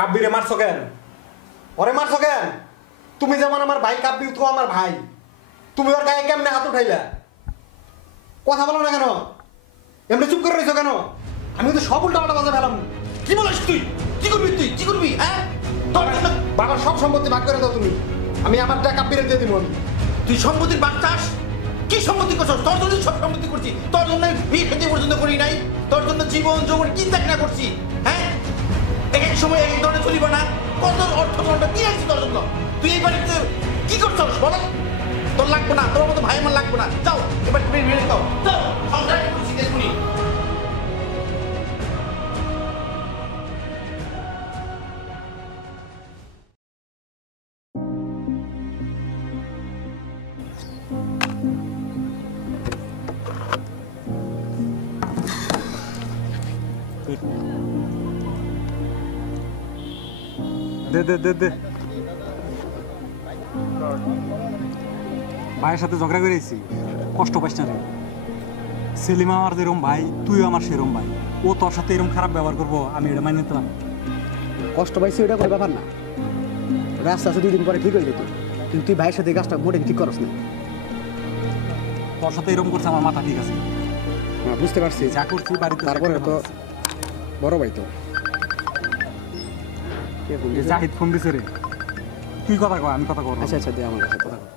কাব্বিরে মারছো কেন? ওরে মারছো কেন? তুমি যেমন আমার ভাই, কাব্বি তো আমার ভাই। তুমি ওর গায়ে কেমনে হাত উঠাইলা? কথা বলো না কেন? এমনি চুপ করে রয়েছো কেন? আমি তো সব উল্টা পাল্টা বাজে ফেলাম। কি বলিস তুই? কি করবি তুই? কি করবি? হ্যাঁ, তোর জন্য বাবার সব সম্পত্তি ভাগ করে দাও তুমি। আমি আমারটা কাব্বিরে দিয়ে দিব। আমি তুই সম্পত্তির ভাগ চাস? কি সম্পত্তি করছস? তোর জন্য সব সম্পত্তি করছি। তোর জন্য বিয়ে খেতে পর্যন্ত করি নাই। তোর জন্য জীবন যৌবন কি ত্যাগ না করছি। হ্যাঁ, এক এক সময় এক ধরনের চলিব না। কত অর্থ তোরটা কি আছে তোর জন্য? তুই এই বাড়িতে কি করছস বল? তোর লাগবে না, তোর মতো ভাই আমার লাগবে না। যাও এবার তুমি বেরিয়ে যাও। যাও, সংসার করছি দেখুনি। দে দে দে দে ভাইয়ের সাথে ঝগড়া করেছি, কষ্ট পাইস না রে। সেলিম আমার যেরকম ভাই, তুইও আমার সেরকম ভাই। ও তোর সাথে এরকম খারাপ ব্যবহার করবো, আমি এটা মাইনে নিতে পারবো? কষ্ট পাইছি ওটা কোনো ব্যাপার না, রাস্তা আছে 2 দিন পরে ঠিক হয়ে যেত। কিন্তু তুই ভাইয়ের সাথে গাছটা মোটে ঠিক করস না। তোর সাথে এরকম করছে আমার মাথা ঠিক আছে। হ্যাঁ বুঝতে পারছি, যা করছি বাড়িতে, তারপরে তো বড় ভাই তো। জাহিদ ফোন দিছে রে, তুই কথা কয় আমি কথা কর। আচ্ছা আচ্ছা দে আমার কাছে কথা কর।